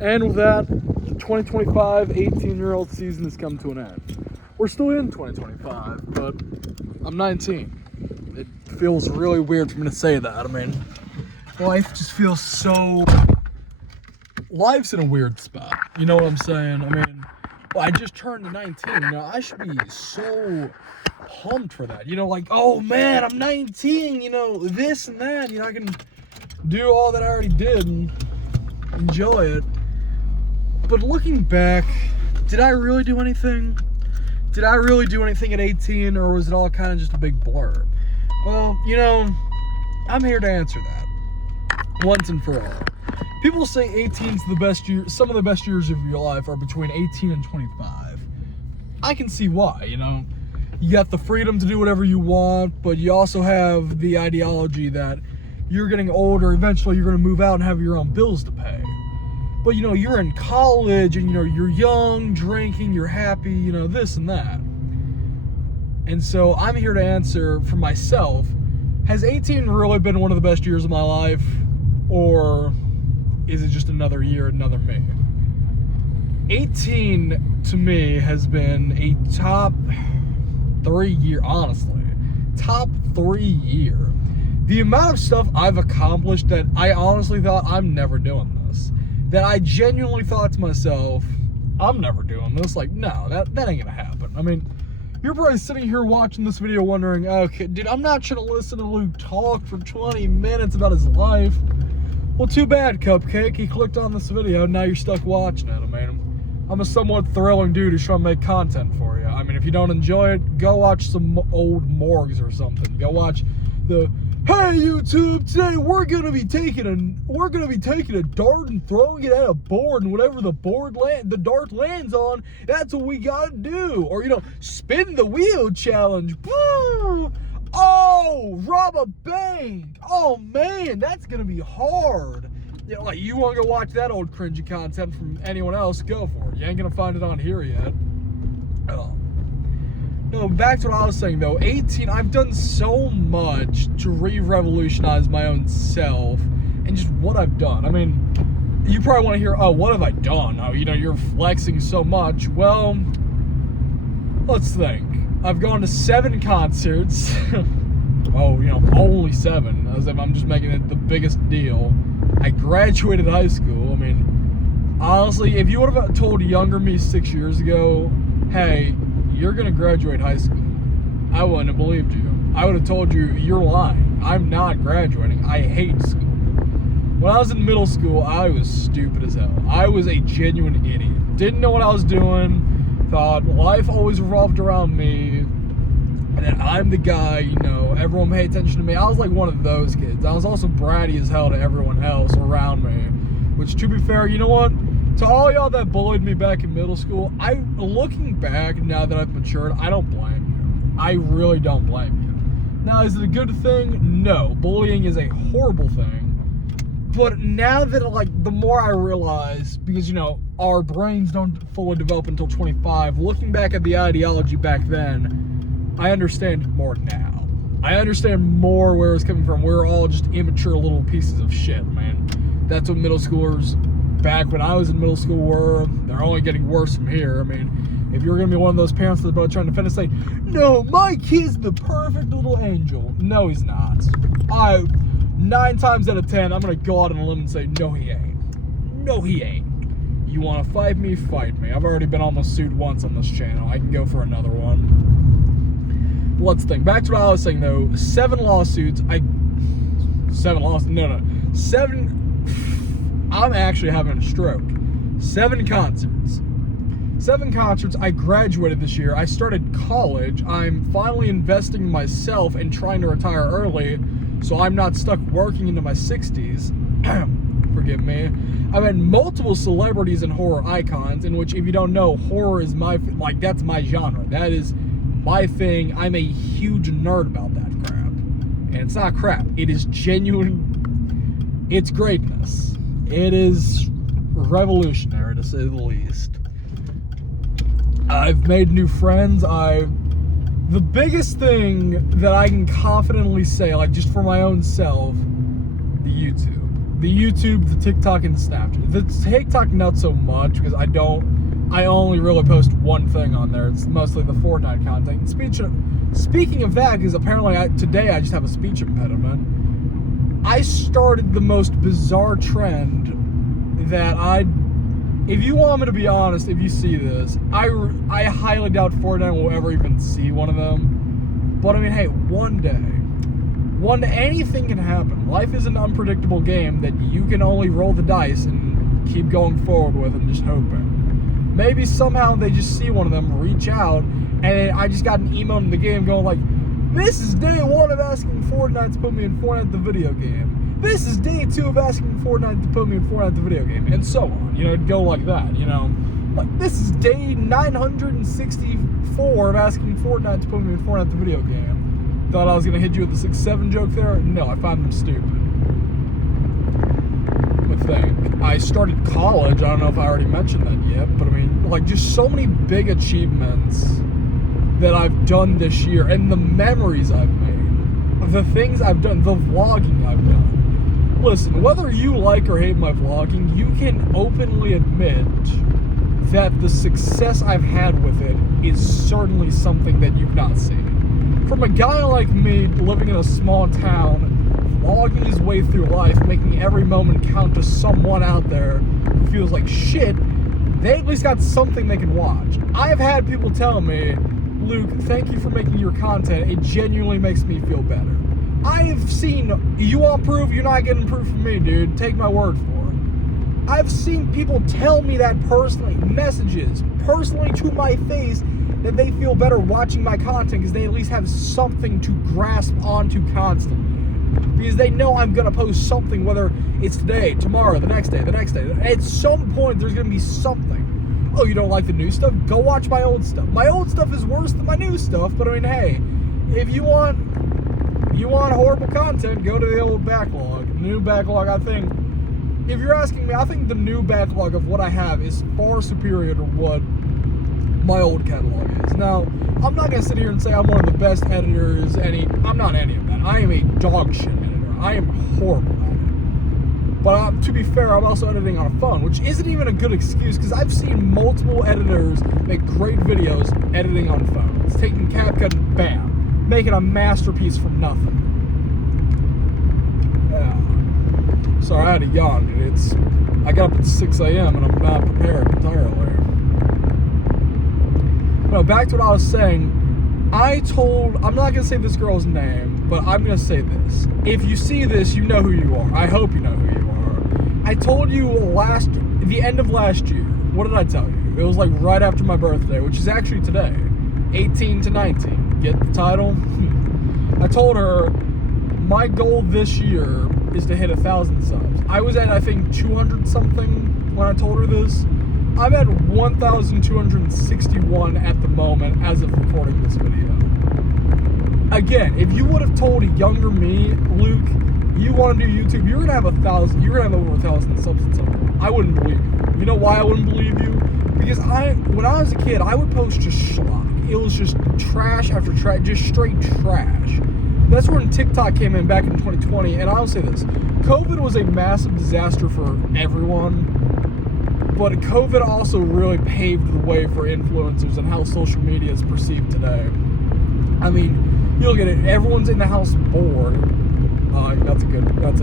And with that, the 2025 18-year-old season has come to an end. We're still in 2025, but I'm 19. It feels really weird for me to say that. I mean, life just feels so... Life's in a weird spot. You know what I'm saying? I mean, I just turned 19. You know, I should be so pumped for that. You know, like, oh man, I'm 19, you know, this and that. You know, I can do all that I already did and enjoy it. But looking back, did I really do anything? Did I really do anything at 18, or was it all kind of just a big blur? Well, you know, I'm here to answer that once and for all. People say 18's the best year. Some of the best years of your life are between 18 and 25. I can see why, you know. You got the freedom to do whatever you want, but you also have the ideology that you're getting older, eventually you're going to move out and have your own bills to pay. But, you know, you're in college and, you know, you're young, drinking, you're happy, you know, this and that. And so I'm here to answer for myself, has 18 really been one of the best years of my life? Or is it just another year, another me? 18 to me has been a top 3 year, honestly. Top 3 year. The amount of stuff I've accomplished that I honestly thought I'm never doing this. That I genuinely thought to myself, I'm never doing this. Like, no, that ain't gonna happen. I mean, you're probably sitting here watching this video wondering, okay, dude, I'm not trying to listen to Luke talk for 20 minutes about his life. Well, too bad, Cupcake. He clicked on this video, and now you're stuck watching it. I mean, I'm a somewhat thrilling dude who's trying to make content for you. I mean, if you don't enjoy it, go watch some old morgues or something. Go watch the... Hey YouTube, today we're gonna be taking a dart and throwing it at a board, and whatever the dart lands on, that's what we gotta do. Or, you know, spin the wheel challenge. Woo! Oh, rob a bank. Oh man, that's gonna be hard. You know, like, you wanna go watch that old cringy content from anyone else, go for it. You ain't gonna find it on here yet. Oh. No, back to what I was saying though, 18, I've done so much to revolutionize my own self and just what I've done. I mean, you probably want to hear, oh, what have I done? Oh, you know, you're flexing so much. Well, let's think. I've gone to 7 concerts. Oh, you know, only 7, as if I'm just making it the biggest deal. I graduated high school. I mean, honestly, if you would have told younger me 6 years ago, hey, you're gonna graduate high school, I wouldn't have believed you. I would have told you, you're lying. I'm not graduating. I hate school. When I was in middle school, I was stupid as hell. I was a genuine idiot. Didn't know what I was doing. Thought life always revolved around me. And then I'm the guy, you know, everyone pay attention to me. I was like one of those kids. I was also bratty as hell to everyone else around me. Which, to be fair, you know what? To all y'all that bullied me back in middle school, looking back now that I've matured, I don't blame you. I really don't blame you. Now, is it a good thing? No. Bullying is a horrible thing. But now that, like, the more I realize, because, you know, our brains don't fully develop until 25, looking back at the ideology back then, I understand it more now. I understand more where it's coming from. We're all just immature little pieces of shit, man. That's what middle schoolers back when I was in middle school were. They're only getting worse from here. I mean, if you're going to be one of those parents that's about trying to defend and say, no, my kid's the perfect little angel. No, he's not. 9 times out of 10, I'm going to go out on a limb and say, no, he ain't. No, he ain't. You want to fight me? Fight me. I've already been almost sued once on this channel. I can go for another one. Let's think. Back to what I was saying, though. 7 lawsuits. 7... I'm actually having a stroke. 7 concerts. 7 concerts. I graduated this year. I started college. I'm finally investing in myself and trying to retire early so I'm not stuck working into my 60s. Forgive me. I met multiple celebrities and horror icons, in which, if you don't know, horror is that's my genre. That is my thing. I'm a huge nerd about that crap. And it's not crap. It is genuine. It's greatness. It is revolutionary, to say the least. I've made new friends. The biggest thing that I can confidently say, like, just for my own self, the YouTube. The YouTube, the TikTok, and the Snapchat. The TikTok not so much because I only really post one thing on there. It's mostly the Fortnite content. Speaking of that, because apparently today I just have a speech impediment, I started the most bizarre trend that if you want me to be honest, if you see this, I highly doubt Fortnite will ever even see one of them. But I mean, hey, one day, anything can happen. Life is an unpredictable game that you can only roll the dice and keep going forward with and just hoping. Maybe somehow they just see one of them, reach out, and I just got an email in the game going like, this is day 1 of asking Fortnite to put me in Fortnite the video game. This is day 2 of asking Fortnite to put me in Fortnite the video game, and so on. It'd go like that, Like, this is day 964 of asking Fortnite to put me in Fortnite the video game. Thought I was going to hit you with a 6-7 joke there? No, I find them stupid. But I started college. I don't know if I already mentioned that yet, but I mean, like, just so many big achievements that I've done this year, and the memories I've made, the things I've done, the vlogging I've done. Listen, whether you like or hate my vlogging, you can openly admit that the success I've had with it is certainly something that you've not seen. From a guy like me, living in a small town, vlogging his way through life, making every moment count to someone out there who feels like shit, they at least got something they can watch. I've had people tell me, Luke, thank you for making your content. It genuinely makes me feel better. I've seen, you want proof? You're not getting proof from me, dude. Take my word for it. I've seen people tell me that personally, messages, personally to my face, that they feel better watching my content because they at least have something to grasp onto constantly. Because they know I'm going to post something, whether it's today, tomorrow, the next day. At some point, there's going to be something. Oh, you don't like the new stuff? Go watch my old stuff. My old stuff is worse than my new stuff, but I mean, hey, if you want horrible content, go to the old backlog. The new backlog, I think, if you're asking me, I think the new backlog of what I have is far superior to what my old catalog is. Now, I'm not going to sit here and say I'm one of the best editors, I'm not any of that. I am a dog shit editor. I am horrible at it. But to be fair, I'm also editing on a phone, which isn't even a good excuse because I've seen multiple editors make great videos editing on phones. Taking CapCut and bam, making a masterpiece from nothing. Yeah. Sorry, I had a yawn, dude. I got up at 6 a.m. and I'm not prepared entirely. No, back to what I was saying. I'm not going to say this girl's name, but I'm going to say this. If you see this, you know who you are. I hope you know who you are. I told you the end of last year. What did I tell you? It was like right after my birthday, which is actually today. 18 to 19. Get the title? I told her my goal this year is to hit 1,000 subs. I was at, I think, 200 something when I told her this. I'm at 1,261 at the moment as of recording this video. Again, if you would have told younger me, Luke, you want to do YouTube, you're gonna have over 1,000 subs at some point. I wouldn't believe you. You know why I wouldn't believe you? Because when I was a kid, I would post just schlock. It was just trash after trash, just straight trash. That's when TikTok came in back in 2020, and I'll say this: COVID was a massive disaster for everyone. But COVID also really paved the way for influencers and how social media is perceived today. I mean, you look at it, everyone's in the house bored. That's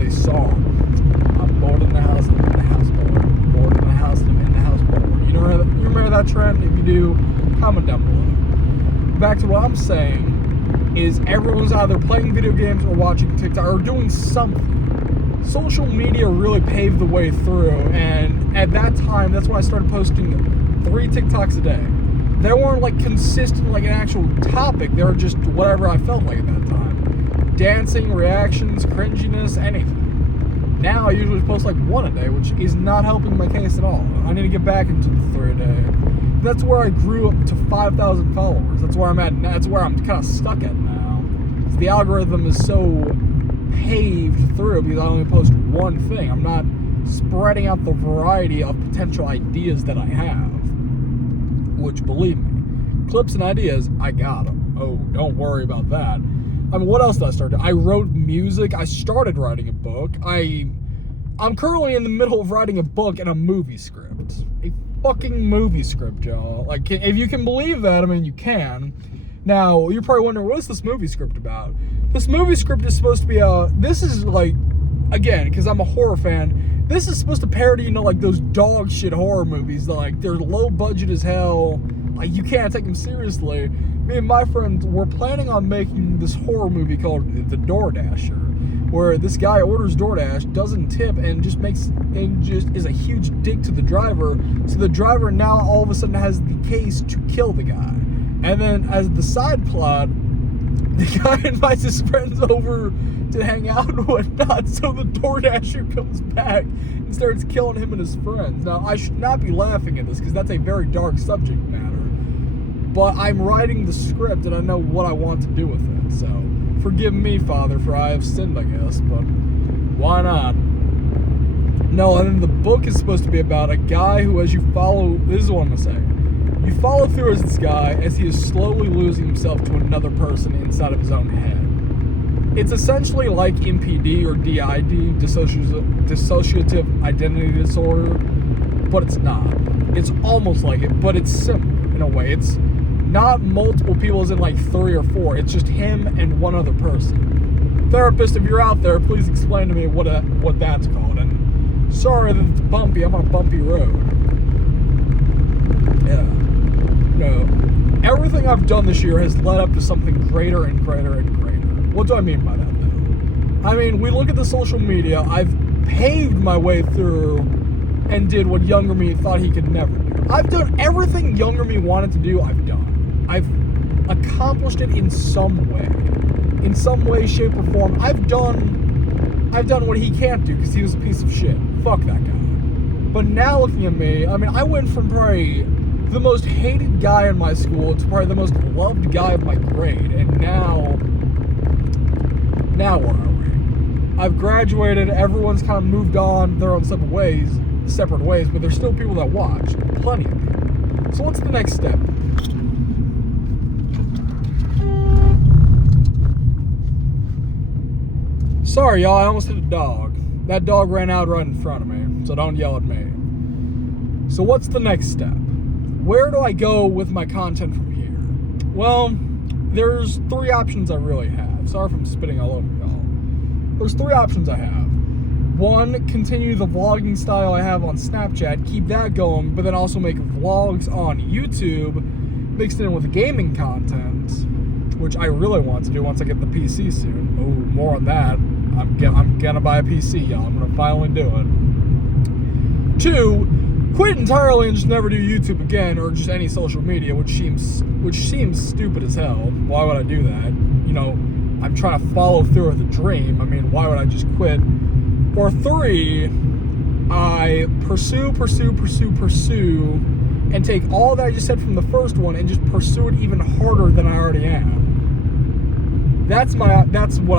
a song. I'm bored in the house, I'm in the house bored. Bored in the house, I'm in the house bored. You remember that trend? If you do, comment down below. Back to what I'm saying is everyone's either playing video games or watching TikTok or doing something. Social media really paved the way through, and at that time, that's when I started posting 3 TikToks a day. They weren't like consistent, like an actual topic. They were just whatever I felt like at that time. Dancing, reactions, cringiness, anything. Now I usually post like 1 a day, which is not helping my case at all. I need to get back into the 3 a day. That's where I grew up to 5,000 followers. That's where I'm at. That's where I'm kind of stuck at now. The algorithm is so paved through because I only post 1 thing. I'm not spreading out the variety of potential ideas that I have. Which, believe me, clips and ideas, I got them. Oh, don't worry about that. I mean, what else did I start doing? I wrote music. I started writing a book. I'm currently in the middle of writing a book and a movie script. A fucking movie script, y'all. Like, if you can believe that, I mean, you can. Now, you're probably wondering, what is this movie script about? This movie script is supposed to be this is like, again, because I'm a horror fan, this is supposed to parody, you know, like those dog shit horror movies that, like, they're low budget as hell. Like, you can't take them seriously. Me and my friends were planning on making this horror movie called The DoorDasher, where this guy orders DoorDash, doesn't tip, and just is a huge dick to the driver. So the driver now all of a sudden has the case to kill the guy. And then as the side plot, the guy invites his friends over to hang out and whatnot, so the DoorDasher comes back and starts killing him and his friends. Now, I should not be laughing at this because that's a very dark subject matter. But I'm writing the script and I know what I want to do with it. So, forgive me, Father, for I have sinned, I guess, but why not? No, and then the book is supposed to be about a guy who, as you follow, this is what I'm going to say. You follow through as this guy as he is slowly losing himself to another person inside of his own head. It's essentially like MPD or DID, dissociative identity disorder, but it's not. It's almost like it, but it's similar in a way. It's not multiple people as in like 3 or 4. It's just him and one other person. Therapist, if you're out there, please explain to me what that's called. And sorry that it's bumpy. I'm on a bumpy road. Yeah. No. Everything I've done this year has led up to something greater and greater and greater. What do I mean by that, though? I mean, we look at the social media. I've paved my way through and did what younger me thought he could never do. I've done everything younger me wanted to do, I've done. I've accomplished it in some way. In some way, shape, or form. I've done what he can't do because he was a piece of shit. Fuck that guy. But now looking at me, I mean, I went from probably the most hated guy in my school to probably the most loved guy of my grade. And now where are we? I've graduated, everyone's kind of moved on their own separate ways, but there's still people that watch. Plenty of people. So what's the next step? Sorry, y'all, I almost hit a dog. That dog ran out right in front of me, so don't yell at me. So what's the next step? Where do I go with my content from here? Well, there's 3 options I really have. Sorry if I'm spitting all over y'all. There's 3 options I have. 1, continue the vlogging style I have on Snapchat, keep that going, but then also make vlogs on YouTube, mixed in with gaming content, which I really want to do once I get the PC soon. Oh, more on that. I'm gonna buy a PC, y'all. I'm gonna finally do it. 2, quit entirely and just never do YouTube again, or just any social media, which seems stupid as hell. Why would I do that? You know, I'm trying to follow through with a dream. I mean, why would I just quit? Or 3, I pursue, and take all that I just said from the first one and just pursue it even harder than I already am. That's what I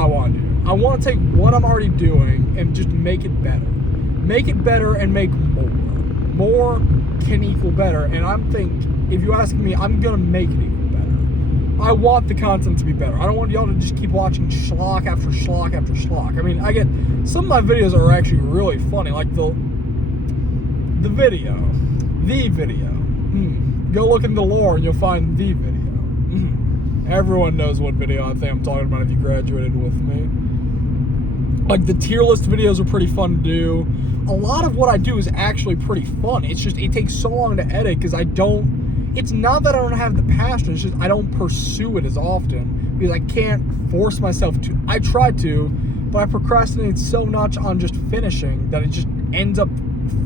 want to do. I want to take what I'm already doing and just make it better. Make it better and make more. More can equal better, and if you ask me, I'm gonna make it equal better. I want the content to be better. I don't want y'all to just keep watching schlock after schlock after schlock. I mean, some of my videos are actually really funny, like the video. Go look in the lore and you'll find the video. Everyone knows what video I think I'm talking about if you graduated with me. Like, the tier list videos are pretty fun to do. A lot of what I do is actually pretty fun. It's just, it takes so long to edit because it's not that I don't have the passion, it's just I don't pursue it as often because I can't force myself to. I try to, but I procrastinate so much on just finishing that it just ends up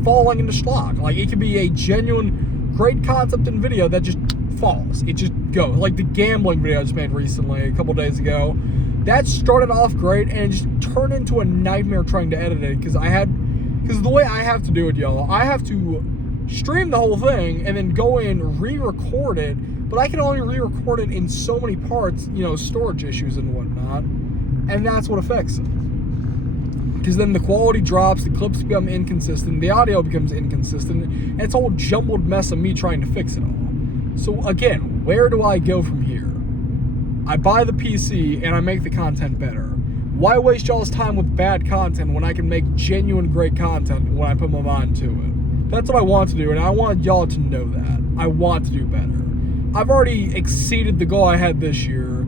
falling into schlock. Like, it could be a genuine great concept in video that just falls. It just goes. Like the gambling video I just made recently, a couple days ago. That started off great and it just turned into a nightmare trying to edit it because the way I have to do it, y'all, I have to stream the whole thing and then go in, re-record it, but I can only re-record it in so many parts, you know, storage issues and whatnot, and that's what affects it. Because then the quality drops, the clips become inconsistent, the audio becomes inconsistent, and it's a whole jumbled mess of me trying to fix it all. So again, where do I go from here? I buy the PC and I make the content better. Why waste y'all's time with bad content when I can make genuine great content when I put my mind to it? That's what I want to do, and I want y'all to know that. I want to do better. I've already exceeded the goal I had this year.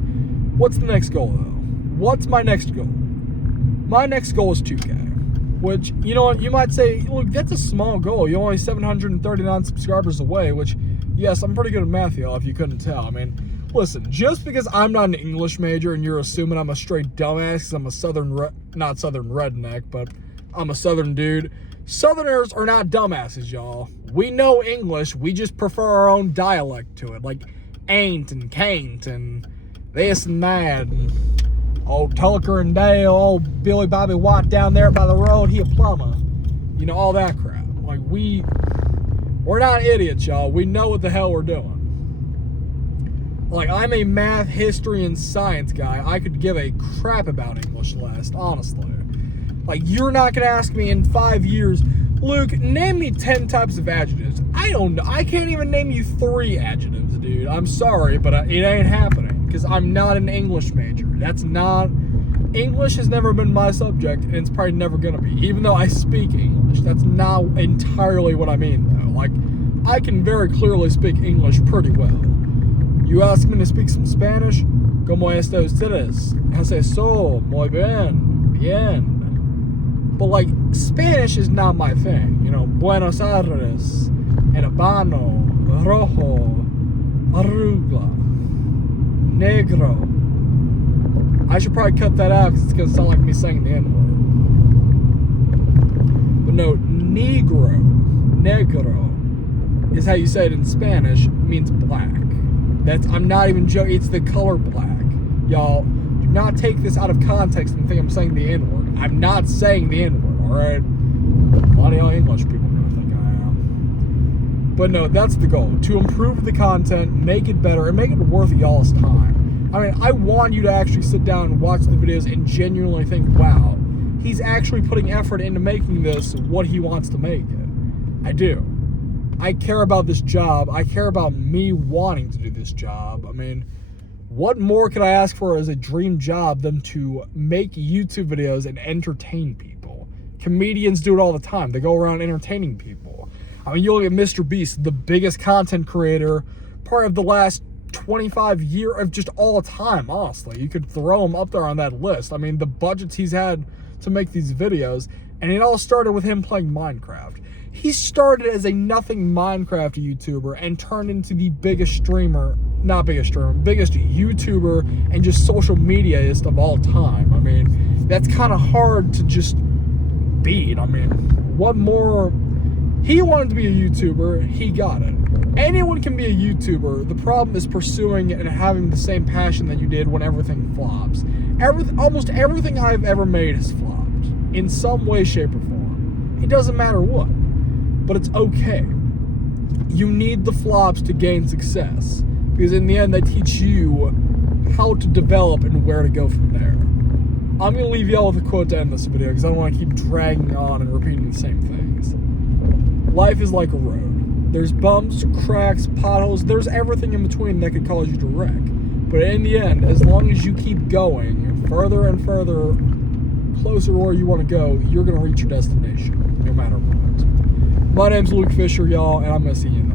What's the next goal, though? What's my next goal? My next goal is 2K, which, you know what, you might say, look, that's a small goal. You're only 739 subscribers away, which, yes, I'm pretty good at math, y'all, if you couldn't tell. I mean, listen, just because I'm not an English major and you're assuming I'm a straight dumbass because I'm a not southern redneck, but I'm a southern dude. Southerners are not dumbasses, y'all. We know English, we just prefer our own dialect to it, like ain't and can't and this and that, and old Tucker and Dale, old Billy Bobby White down there by the road, he a plumber. You know, all that crap. Like, we're not idiots, y'all. We know what the hell we're doing. Like, I'm a math, history, and science guy. I could give a crap about English last, honestly. Like, you're not going to ask me in 5 years, Luke, name me 10 types of adjectives. I don't know. I can't even name you 3 adjectives, dude. I'm sorry, but it ain't happening because I'm not an English major. English has never been my subject, and it's probably never going to be. Even though I speak English, that's not entirely what I mean, though. Like, I can very clearly speak English pretty well. You ask me to speak some Spanish, ¿Cómo está ustedes? I say, so, muy bien, bien. But, like, Spanish is not my thing. You know, Buenos Aires, Habano, Rojo, Arugula, Negro. I should probably cut that out because it's going to sound like me saying the N-word. But no, negro is how you say it in Spanish, means black. I'm not even joking, it's the color black. Y'all, do not take this out of context and think I'm saying the N-word. I'm not saying the N-word, alright? A lot of y'all English people are going to think I am. But no, that's the goal. To improve the content, make it better, and make it worth y'all's time. I mean, I want you to actually sit down and watch the videos and genuinely think, wow, he's actually putting effort into making this what he wants to make it. I do. I care about this job. I care about me wanting to do this job. I mean, what more could I ask for as a dream job than to make YouTube videos and entertain people? Comedians do it all the time. They go around entertaining people. I mean, you look at Mr. Beast, the biggest content creator, part of the last 25 years of just all time, honestly. You could throw him up there on that list. I mean, the budgets he's had to make these videos, and it all started with him playing Minecraft. He started as a nothing Minecraft YouTuber and turned into the biggest YouTuber and just social mediaist of all time. I mean, that's kind of hard to just beat. I mean, what more? He wanted to be a YouTuber, he got it. Anyone can be a YouTuber. The problem is pursuing and having the same passion that you did when everything flops. Almost everything I've ever made has flopped in some way, shape, or form. It doesn't matter what, but it's okay. You need the flops to gain success because in the end, they teach you how to develop and where to go from there. I'm going to leave y'all with a quote to end this video because I don't want to keep dragging on and repeating the same things. Life is like a road. There's bumps, cracks, potholes, there's everything in between that could cause you to wreck. But in the end, as long as you keep going further and further, closer to where you want to go, you're going to reach your destination, no matter what. My name's Luke Fisher, y'all, and I'm going to see you in the